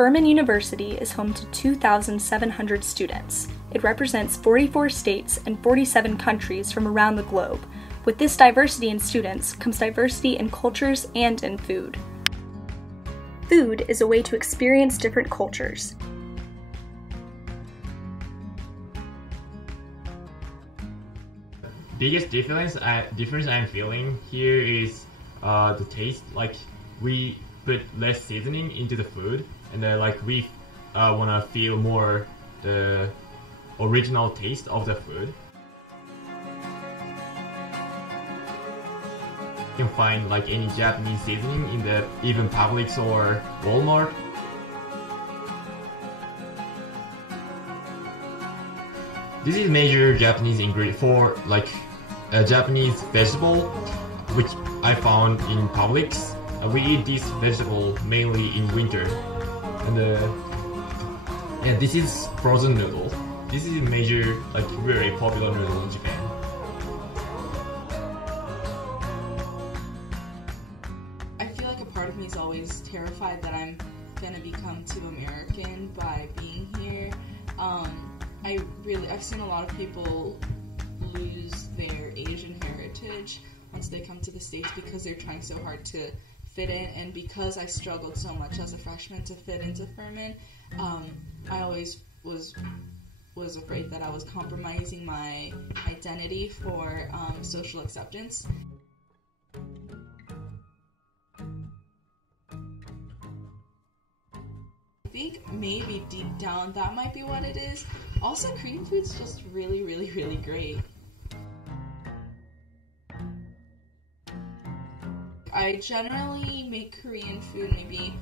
Furman University is home to 2,700 students. It represents 44 states and 47 countries from around the globe. With this diversity in students comes diversity in cultures and in food. Food is a way to experience different cultures. Biggest difference I'm feeling here is the taste. Like, we put less seasoning into the food, and we wanna feel more the original taste of the food. You can find like any Japanese seasoning in the even Publix or Walmart. This is major Japanese ingredient for like a Japanese vegetable, which I found in Publix. We eat this vegetable mainly in winter, and this is frozen noodle. This is a major, like very popular noodle in Japan. I feel like a part of me is always terrified that I'm gonna become too American by being here. I've seen a lot of people lose their Asian heritage once they come to the States because they're trying so hard to fit in, and because I struggled so much as a freshman to fit into Furman, I always was afraid that I was compromising my identity for social acceptance. I think maybe deep down that might be what it is. Also, Korean food's just really, really, really great. I generally make Korean food maybe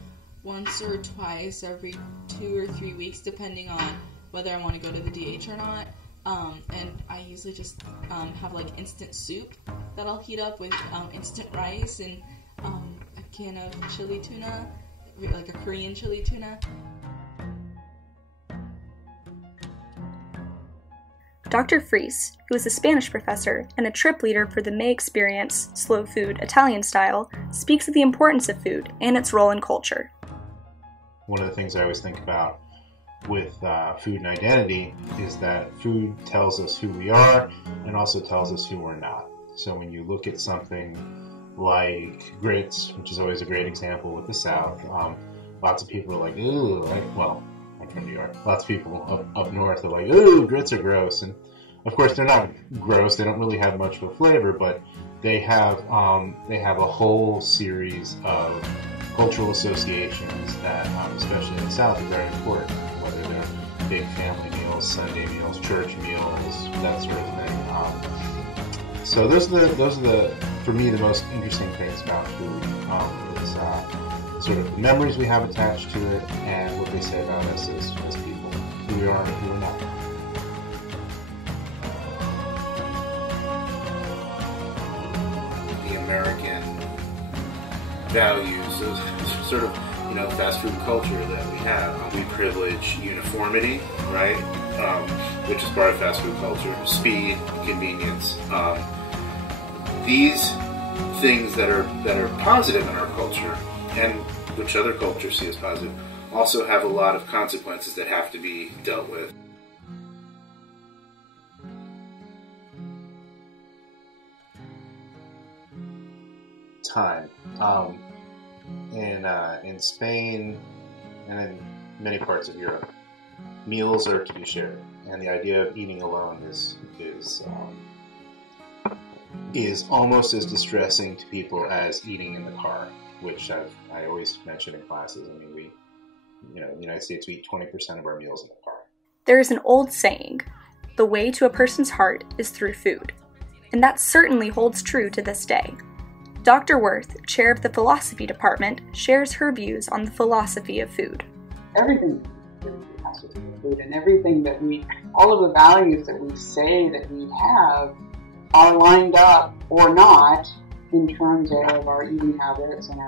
once or twice every 2 or 3 weeks, depending on whether I want to go to the DH or not. And I usually just have like instant soup that I'll heat up with instant rice and a can of chili tuna, like a Korean chili tuna. Dr. Fries, who is a Spanish professor and a trip leader for the May Experience Slow Food Italian Style, speaks of the importance of food and its role in culture. One of the things I always think about with food and identity is that food tells us who we are and also tells us who we're not. So when you look at something like grits, which is always a great example with the South, lots of people are like, ooh, well, I'm from New York. Lots of people up north are like, ooh, grits are gross. And of course they're not gross, they don't really have much of a flavor, but they have a whole series of cultural associations that, especially in the South, are very important, whether they're big family meals, Sunday meals, church meals, that sort of thing. So those are the for me, the most interesting things about food. Is sort of the memories we have attached to it and what they say about us as people, who we are and who we're not. The American values, those sort of, fast food culture that we have. We privilege uniformity, right? Which is part of fast food culture. Speed, convenience. These things that are positive in our culture, and which other cultures see as positive, also have a lot of consequences that have to be dealt with. Time. In Spain and in many parts of Europe, meals are to be shared, and the idea of eating alone is almost as distressing to people as eating in the car, which I always mention in classes. I mean, in the United States, we eat 20% of our meals in the car. There is an old saying, the way to a person's heart is through food, and that certainly holds true to this day. Dr. Worth, chair of the philosophy department, shares her views on the philosophy of food. Everything has to do with food, and everything that all of the values that we say that we have are lined up or not in terms of our eating habits and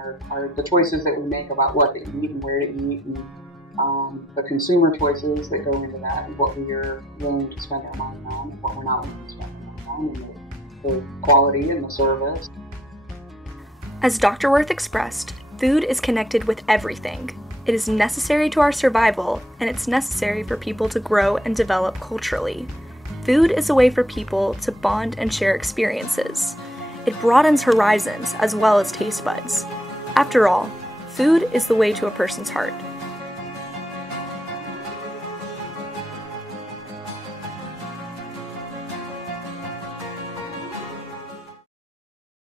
the choices that we make about what to eat and where to eat, and the consumer choices that go into that, and what we are willing to spend our money on and what we're not willing to spend our money on, and the quality and the service. As Dr. Worth expressed, food is connected with everything. It is necessary to our survival, and it's necessary for people to grow and develop culturally. Food is a way for people to bond and share experiences. It broadens horizons as well as taste buds. After all, food is the way to a person's heart.